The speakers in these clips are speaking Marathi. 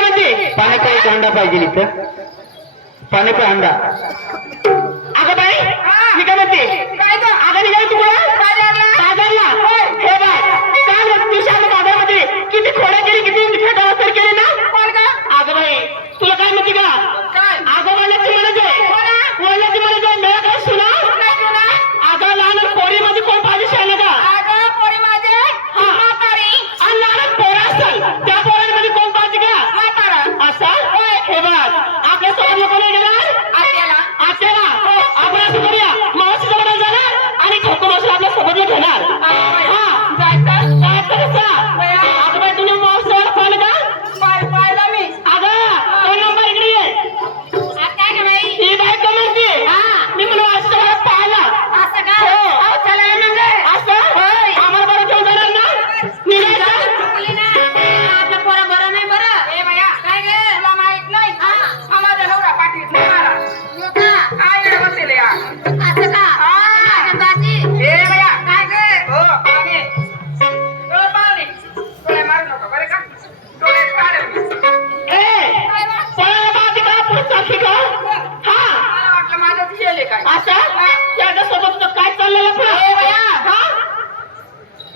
काय म्हणते पाण्याचा एक अंडा पाहिजे इथं. पाण्याचा अंडा. अगं बाई मी काय म्हणते? काय ग? अगं निघाली तू कुठं बाजारला. हे बाय काल दिवशी आम्ही बाजारामध्ये किती खोड्या केली किती फेटावस्तर केली ना? अगं बाई तुला काय म्हणते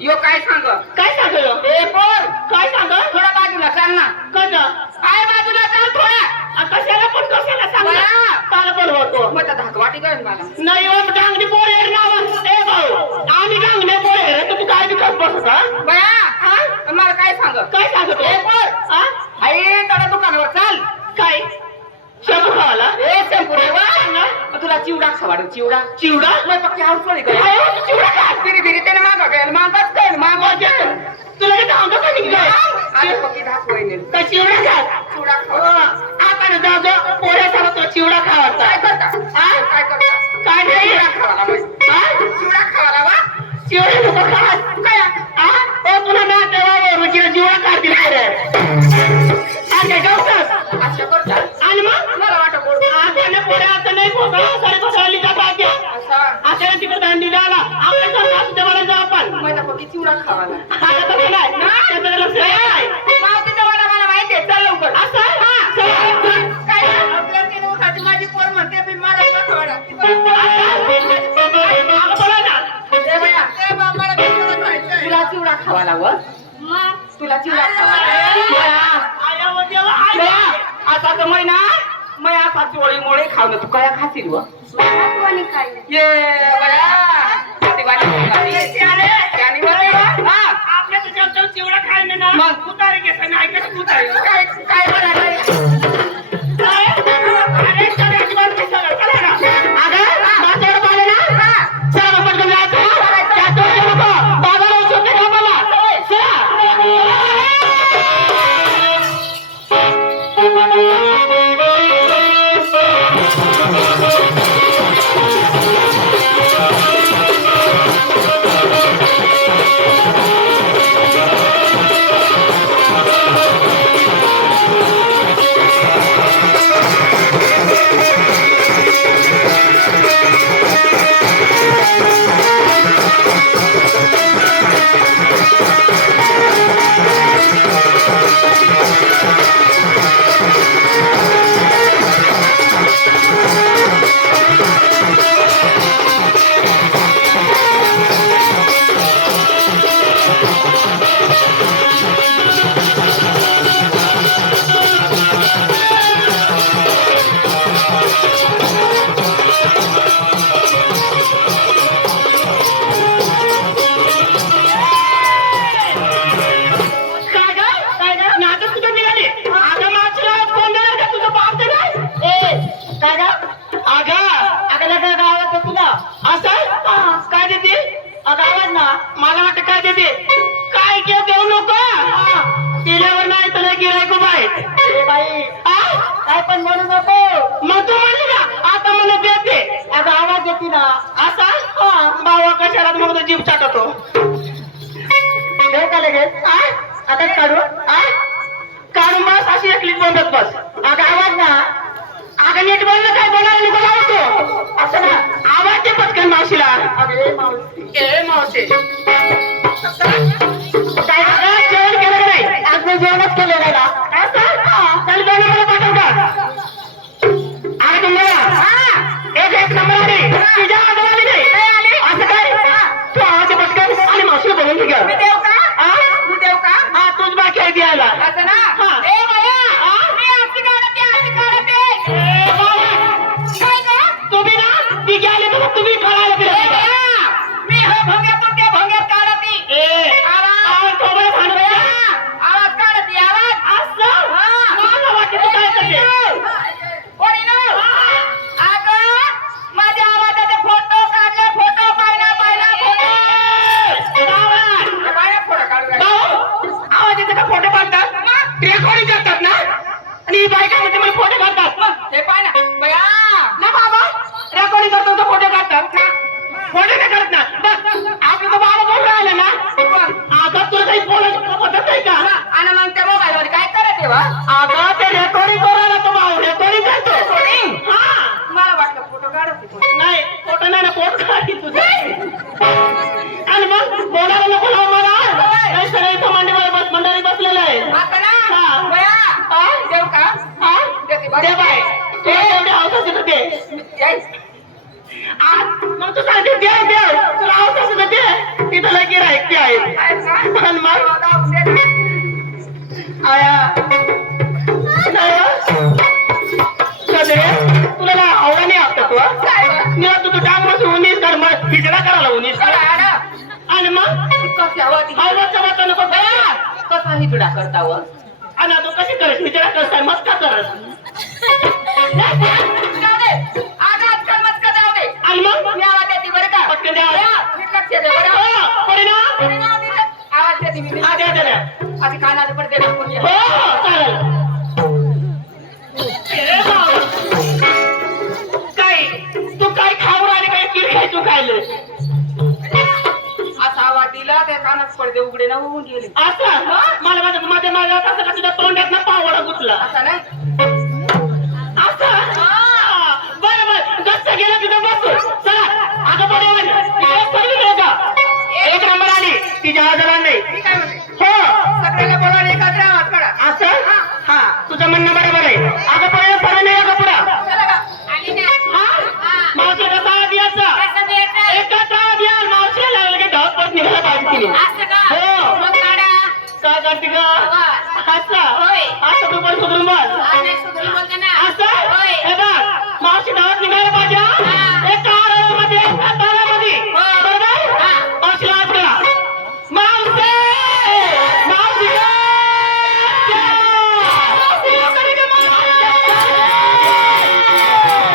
यो काय सांग? काय सांगतो ए पोर काय सांग? थोडा बाजूला चाल ना. कसं? काय बाजूला चाल थोडा. कशाला पण कशाला सांग बया. काल बोलवतो मग आता धाकवाटी कर मला नाही हो डांगडी पोळे नाव ए भाऊ. आम्ही डांगणे पोळे तर तू काय विकत खावाडू चिवडा चिवडा? मग पक्की हाऊस काय काय तू खा बिरी बिरी त्याने मागा काय मागाच काय मागाच काय तुला काय सांगतो का निघतोय अरे पक्की धाक वहिनी का चिवडा खा चिवडा हो, खावा आपण जाऊ पोळे सांगतो तुला चिवडा काय खावाचा करता? हा? काय करता? काय नाही. चिवडा खावाला? चिवडा खावाला वा? चिवडा नको खा काय? हा? ओ तुला ना तेव्हा रुचीला चिवडा काढतील रे मै आता चोळी मोळी खावलं तू काय खाशील व ये. हा. आपल्या तुझ्या चिवडा खायला ना? उतारे घे सांग ऐकत उतारे काय काय? बस अगं आवाज ना. अगं नीट बोललं काय बोलायला बोलावतो असं ना आवाज दे पटकन मावशीला. अरे मावशी. ए मावशी. काय अगं, जेवण केलं का नाही? आज मी जेवणच तुम्ही गेले तुम्ही कळायला दिलं नाही. आता तुला काही आणि मग त्या मोबाईल काय करत आहे बा? आता ते रेकॉर्डिंग करायला तो भाऊ रेकॉर्डिंग करतो. फोटो नाही फोटो नाही ना पोट काढी तुझं. का हिकडा करतावर आणि तू कशी करत? विचारा करताय मत का करत. आणि मग? मी आवाज बरं का? पटकन द्या. बरं हो, परिणाम? आवाज देते मी आधी द्या आधी कानात पडते हो काय तू काय खाऊ आणि काय किड खायचो खायले डोके उघडे ना होऊन गेले. असं? मला माझ्या माझ्या माझ्या तोंडात ना पावडा गुतला. असा नाही? असं पेपर सुधरून बस सुधरून बोलताना